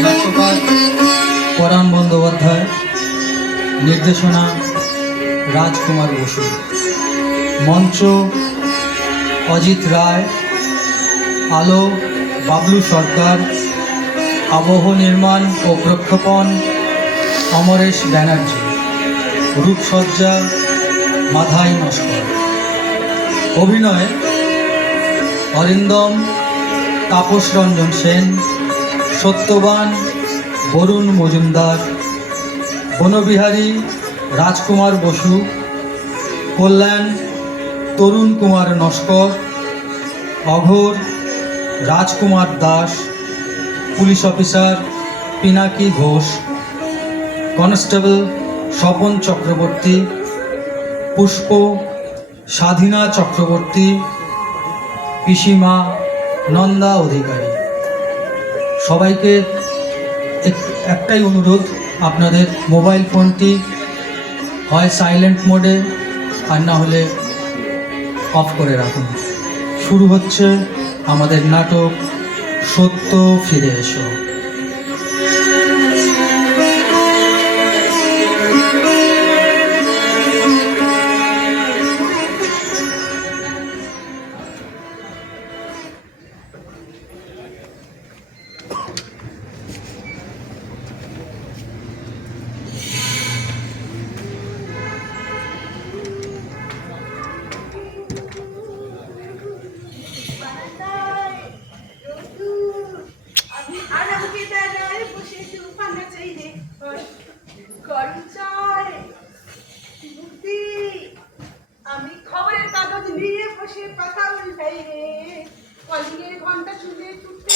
নাট্যকার পরাণ বন্দ্যোপাধ্যায়, নির্দেশনা রাজকুমার বসু, মঞ্চ অজিত রায়, আলো বাবলু সরকার, আবহ নির্মাণ ও প্রক্ষেপণ অমরেশ ব্যানার্জি, রূপসজ্জা মাধাই নস্কর। অভিনয়ে Arindam Tapas Ranjan Sen, Satyaban Barun Majumdar, Banabihari Rajkumar Basu, Kalyan Tarun Kumar Naskar, Aghor Rajkumar Das, police officer Pinaki Ghosh, constable Swapan Chakraborty, Pushpa Swadhina Chakraborty, পিসিমা নন্দা অধিকারী। সবাইকে একটাই অনুরোধ, আপনাদের মোবাইল ফোনটি হয় সাইলেন্ট মোডে আর না হলে অফ করে রাখুন। শুরু হচ্ছে আমাদের নাটক সত্য ফিরে এসো। আমি খবরের কাগজ নিয়ে বসে পাতা উল্টাই রে, কলিংয়ের ঘন্টা শুনে ছুটতে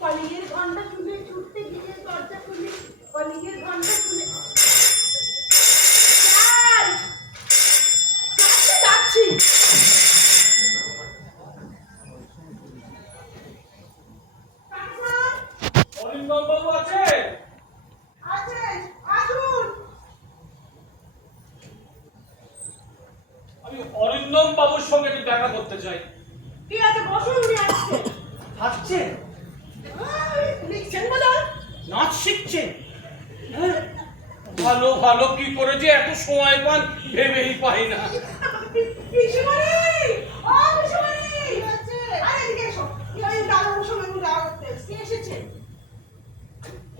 কলিংয়ের ঘন্টা শুনে ছুটতে গিয়ে দরজা খুলে কলিংয়ের ঘন্টা শুনে যাচ্ছি। বাবু আছে? আছে, আসুন। আমি অরিন্দম বাবুর সঙ্গে একটু দেখা করতে চাই। ঠিক আছে, বসুন। উনি আসছে। হাঁটছে? লিখছেন বলো? নাচ শিখছে? ভালো ভালো, কি করে যে এত সময় পান ভেবেই পাই না। পিসিমণি! ও পিসিমণি! আরে এদিকে এসো। এই দাদুর সঙ্গে একটু দেখা করতে এসেছি। কে এসেছে?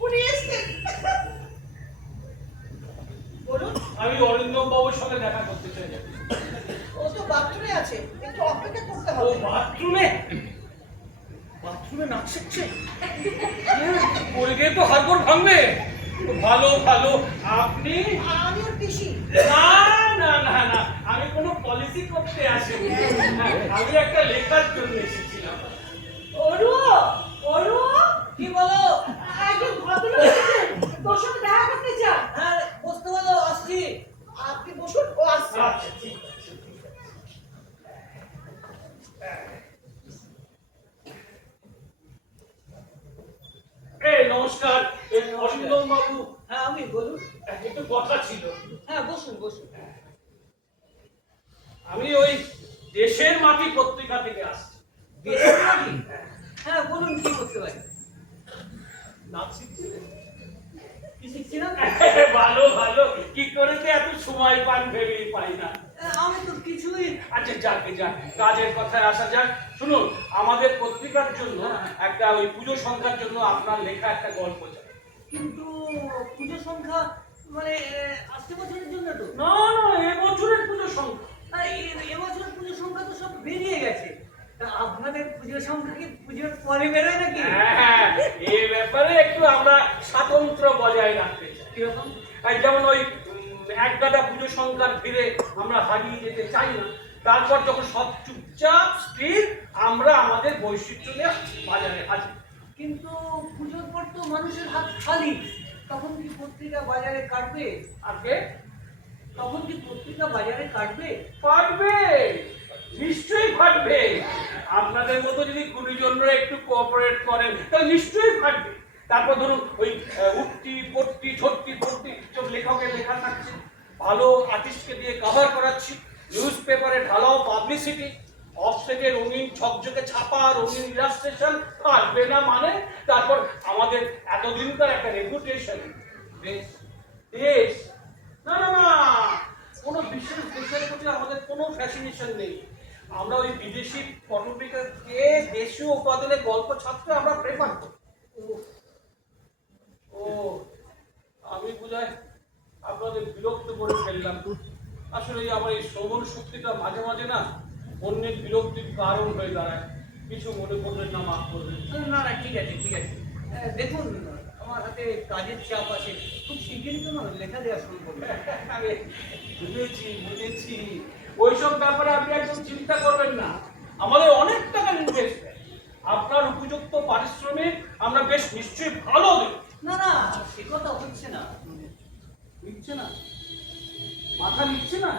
উনি এসেছেন। বলুন। আমি অরিন্দম বাবুর সঙ্গে দেখা করতে চাই। ও তো বাথরুমে আছে, একটু অপেক্ষা করতে ও হবে। বাথরুমে? বাথরুমে নাচ শিখছে? পড়ে গিয়ে তো হাড়গোড় ভাঙবে। ভালো ভালো, আপনি? আমি ওর পিসি। না না না না, আমি কোনো পলিসি করতে আসিনি। আমি একটা লেখার জন্য এসেছিলাম। অরু! অরু! কি বলো? একজন ভদ্রলোক এসেছেন, তোর সঙ্গে দেখা করতে চান। হ্যাঁ, বসতে বলো, আসছি। আপনি বসুন, ও আসছে। আচ্ছা, ঠিক আছে। এই নমস্কার, অরিন্দম বাবু। হ্যাঁ, আমি বলুন। একটু কথা ছিল। হ্যাঁ, বসুন বসুন। আমি ওই দেশের মাটি পত্রিকা থেকে আসছি। দেশের মাটি? হ্যাঁ, বলুন, কি করতে পারি? নাচ শিখছিলেন? কি শিখছি না? ভালো ভালো, কি করে যে এত সময় পান ভেবেই পাই না। আমি তো কিছুই। আচ্ছা যাকে যাক, কাজের কথায় আসা যাক। শুনুন, আমাদের পত্রিকার জন্য একটা ওই পুজো সংখ্যার জন্য আপনার লেখা একটা গল্প চাই। কিন্তু পুজো সংখ্যা মানে আসছে বছরের জন্য তো? না না, এবছরের পুজো সংখ্যা। এবছর পুজো সংখ্যা তো সব বেরিয়ে গেছে। তা আপনাদের পুজো সংখ্যা কি পুজোর পরে বেরোয় নাকি? হ্যাঁ, এই ব্যাপারে একটু আমরা স্বাতন্ত্র বজায় রাখতে চাই। কিরকম? যেমন ওই একগাদা পুজো সংখ্যার ভিড়ে আমরা হারিয়ে যেতে চাই না। তারপর যখন সব চুপচাপ স্থির, আমরা আমাদের বৈশিষ্ট্য নিয়ে বাজারে হাজির। কিন্তু পুজোর পর তো মানুষের হাত খালি, তখন কি পত্রিকা বাজারে কাটবে? আগে তখন কি পত্রিকা বাজারে কাটবে? পারবে, নিশ্চয়ই ফাটবে। আপনাদের মতো যদি গুণীজনরা একটু কোঅপারেট করেন তাহলে নিশ্চয়ই ফাটবে। তারপর ধরুন ওই উঠতি পট্টি ছট্টি পট্টি সব লেখকের লেখা থাকছে, ভালো আর্টিস্টকে দিয়ে কভার করাচ্ছি, নিউজ পেপারে ঢালাও পাবলিসিটি, অফসেটে রঙিন ঝকঝকে ছাপা রঙিন ইলাস্ট্রেশন আসবে না মানে তারপর আমাদের এতদিনকার একটা রেপুটেশন বেশ বেশ না না না কোনো বিশেষ দেশের প্রতি আমাদের কোনো ফ্যাসিনেশন নেই। আমরা ওই বিদেশি পটভূমিকাকে দেশীয় উপাদানের গল্প ছাপতে আমরা প্রেফার করি। ও আমি বোধহয় আপনাদের বিরক্ত করে ফেললাম। আসলে আমার এই শ্রবণ শক্তিটা মাঝে মাঝে না অন্যের বিরক্তির কারণ হয়ে দাঁড়ায়। কিছু মনে করবেন না, মাফ করবেন। না না ঠিক আছে ঠিক আছে। দেখুন আমার হাতে কাজের চাপ আছে, খুব শিগগিরই তো লেখা দেওয়া শুরু করবো। আরে বুঝেছি বুঝেছি, ওইসব ব্যাপারে আপনি একদম চিন্তা করবেন না। আমাদের অনেক টাকা ইনভেস্টমেন্ট, আপনার উপযুক্ত পারিশ্রমিক আমরা বেশ নিশ্চয়ই ভালো দেব। না না সে কথা হচ্ছে না। নিচ্ছে না? মাথা নিচ্ছে না?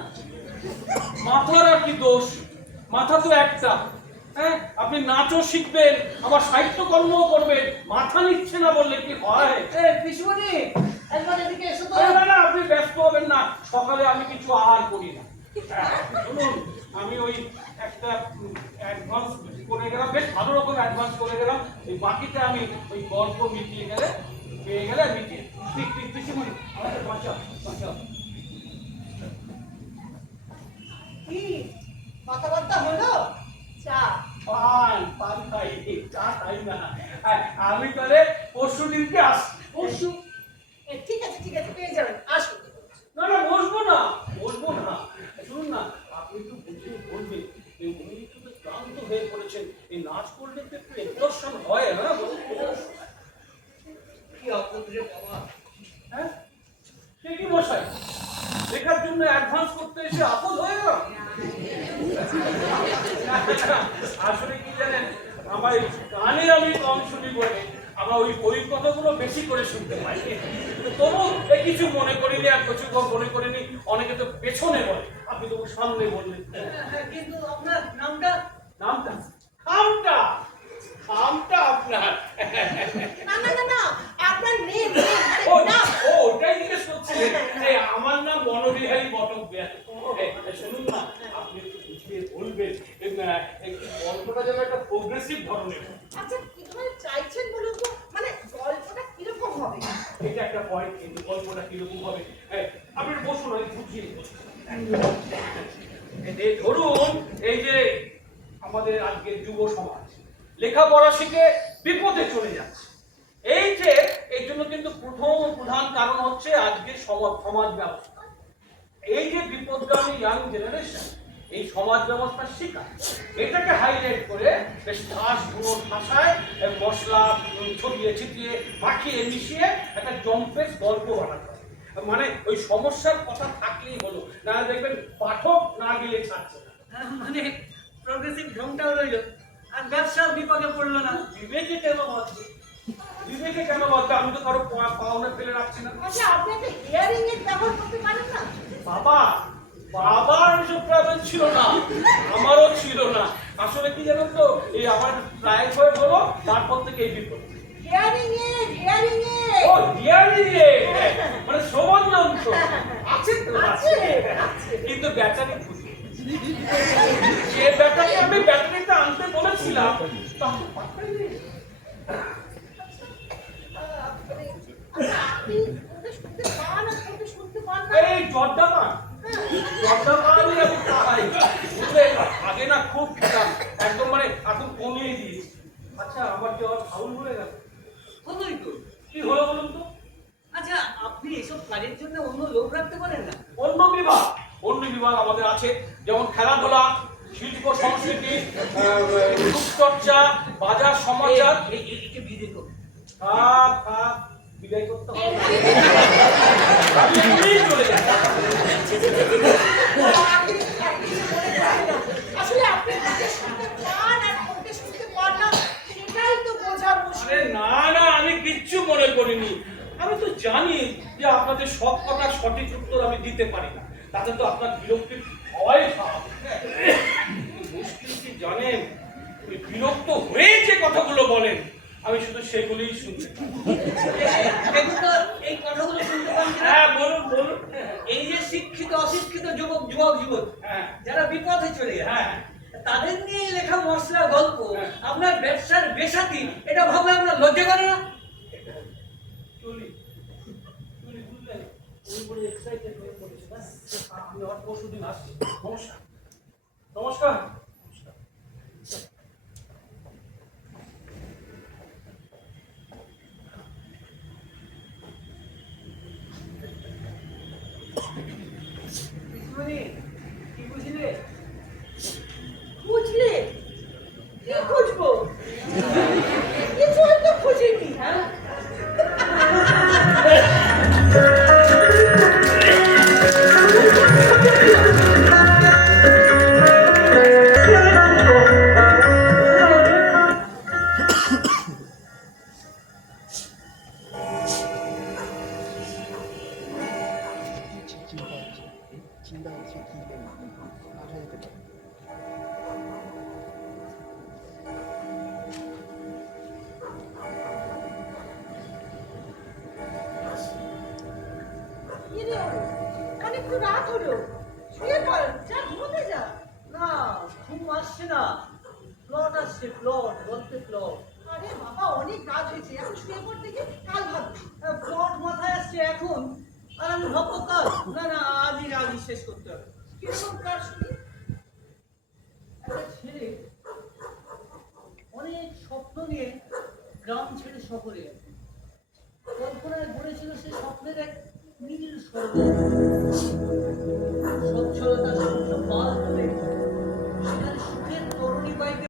মাথার আর কি দোষ? মাথা তো একটা। হ্যাঁ, আপনি নাচও শিখবেন, আবার সাহিত্যকর্মও করবেন, মাথা নিচ্ছে না বললে কি হয়? পিসুমণি একবার এদিকে এসো তো। না না আপনি ব্যস্ত হবেন না, সকালে আমি কিছু আহার করি না। শুনুন, আমি ওই একটা অ্যাডভান্স করে গেলাম, বেশ ভালো রকম অ্যাডভান্স করে গেলাম। এই বাকিটা আমি ওই গল্প মিটিয়ে গেলে পেয়ে গেলে মিটিয়ে। ঠিক ঠিক পিসিমণি আমাকে বাঁচাও বাঁচাও। কি কথাবার্তা হলো? চা পান খাই, চা খাই না। আমি তাহলে পরশু দিনকে আসছি। পরশু? ঠিক আছে পেয়ে যাবেন, আসুন। না না বসবো না বসবো না। শুনুন না, আপনি একটু বুঝিয়ে বলবেন, এই উনি একটু ক্লান্ত হয়ে পড়েছেন, এই নাচ করলে তো একটু এক্সটর্শন হয়। হ্যাঁ কি অদ্ভুত রে বাবা। হ্যাঁ সে কি মশাই, লেখার জন্য অ্যাডভান্স করতে এসে আপদ হয়ে গেল। আসলে কি জানেন, আমার গানে আমি কম শুনি বলে আমরা ওই কথাগুলো বেশি করে শুনতে পাই। তবু কিছু মনে করিনি, আর কিছু মনে করিনি। অনেকে তো পেছনে বলে, আপনি তো সামনে বললেন। কিন্তু আপনার নামটা? নামটা খামটা খামটা আপনার। না আপনার নেম ও ওটাই জিজ্ঞেস করছিলেন। আমার নাম বনবিহারী বটব্যাস। শুনুন না, আপনি একটু বুঝিয়ে বলবেন, গল্পটা যেন একটা প্রোগ্রেসিভ ধরনের। আচ্ছা কি ধরনের চাইছেন বলুন তো, মানে গল্পটা কিরকম হবে? এটা একটা পয়েন্ট, কিন্তু গল্পটা কিরকম হবে আপনি বসুন, আমি বুঝিয়ে বলছি। ধরুন এই যে আমাদের আজকে যুব সমাজ লেখাপড়া শিখে বিপদে চলে যাচ্ছে। এই জন্য কিন্তু প্রধান কারণ হচ্ছে আজকে সমাজ ব্যবস্থা। এই যে বিপদগামী ইয়াং জেনারেশন, এই সমাজ ব্যবস্থার শিকার, এটাকে হাইলাইট করে বেশ ঘাস গুঁড়ো ঠাসায় মশলা ছড়িয়ে ছিটিয়ে মাখিয়ে মিশিয়ে একটা জম্পেস গল্প বানাতে হবে। মানে ওই সমস্যার কথা থাকলেই হলো, না দেখবেন পাঠক না গেলে ছাড়ছে না। মানে প্রগ্রেসিভ ঢংটাও রইল, আর ব্যবসাও বিপদে পড়লো না। বিবেকে কেন বাঁচবে? বিবেকে কেন বাঁচবে? আমি তো কারো পাওনা ফেলে রাখছি না। আচ্ছা আপনি একটা হিয়ারিং এর ব্যবহার করতে পারেন না? বাবার এসব প্রবলেম ছিল না, আমারও ছিল না। আসলে কি জানেন তো, এই আমার প্রায় হলো, তারপর থেকে এই বিপদ। হিয়ারিং এ ও হিয়ারিং এ মানে সমান নাম তো আছে তো আছে। কিন্তু ব্যাটারি খুঁজে, যে ব্যাটারি আমি ব্যাটারিটা আনতে বলেছিলাম তখন পাঠাই নেই। আপনি ওটা শুনতে পান আর ওটা শুনতে পান না? এই জর্দা পান আমি খাই। বুঝলে, আগে না খুব খেতাম, একদম মানে এখন কমিয়ে দিয়েছি। আচ্ছা আমার যে আর ফাউল হয়ে গেল। হলোই তো। কি হলো বলুন তো? আচ্ছা আপনি এসব কাজের জন্য অন্য লোক রাখতে পারেন না? অন্য বিভাগ আমাদের আছে, যেমন খেলাধুলা, শিল্প সংস্কৃতি, রূপচর্চা, বাজার সমাচার। একে বিদে করুন। বিদায় করতে হবে। আমি এমনিই চলে যাচ্ছি। আসলে আপনি ওটা শুনতে পান আর ওটা শুনতে পান না, সেটাই তো বোঝা মুশকিল। আরে না আমি কিচ্ছু মনে করিনি। আমি তো জানি যে আপনাদের সব কথার সঠিক উত্তর আমি দিতে পারি না, তাতে তো আপনার বিরক্তি হওয়াই স্বাভাবিক। মুশকিল কি জানেন, ওই বিরক্ত হয়ে যে কথাগুলো বলেন আমি শুধু সেগুলোই শুনতে পাই। দেখুন তো এই কথাগুলো শুনতে পান কিনা? হ্যাঁ বলুন। এই যে শিক্ষিত অশিক্ষিত যুবক হ্যাঁ যারা বিপথে চলে যায়, হ্যাঁ তাদের নিয়ে লেখা মশলা গল্প আপনার ব্যবসার বেসাতি, এটা ভাবলে আপনার লজ্জা করে না? চলি চলি, বুঝলেন? ওই বলে এক্সাইটেড হয়ে পড়েছে। ব্যাস, আমি আর পরশুদিন আসছি। নমস্কার নমস্কার। পিসিমণি, কি বুঝলে? বুঝলে কি খুঁজবো? কিছু তো খুঁজিনি। হ্যাঁ, চিন্তা হচ্ছে কি 8,000 টাকা। কি রে ওর? অনেক তো রাত হলো, শুয়ে পড়, যা ঘুমোতে যা। না ঘুম আসছে না, প্লট আসছে, প্লট গল্পে প্লট। আরে বাবা, অনেক রাত হয়েছে, এখন শুয়ে পড় দেখে কাল ভাববি। প্লট মাথায় আসছে এখন, আর আমি ভাববো কাল। না না, আজই শেষ করতে হবে। কিরকম কার শুনি? একটা ছেলে অনেক স্বপ্ন নিয়ে গ্রাম ছেড়ে শহরে এলো। কল্পনায় গড়েছিল সে স্বপ্নের এক নীল স্বর্গ, সচ্ছলতা সূর্য পাল করে সেখানে সুখের তরুণী বাইকে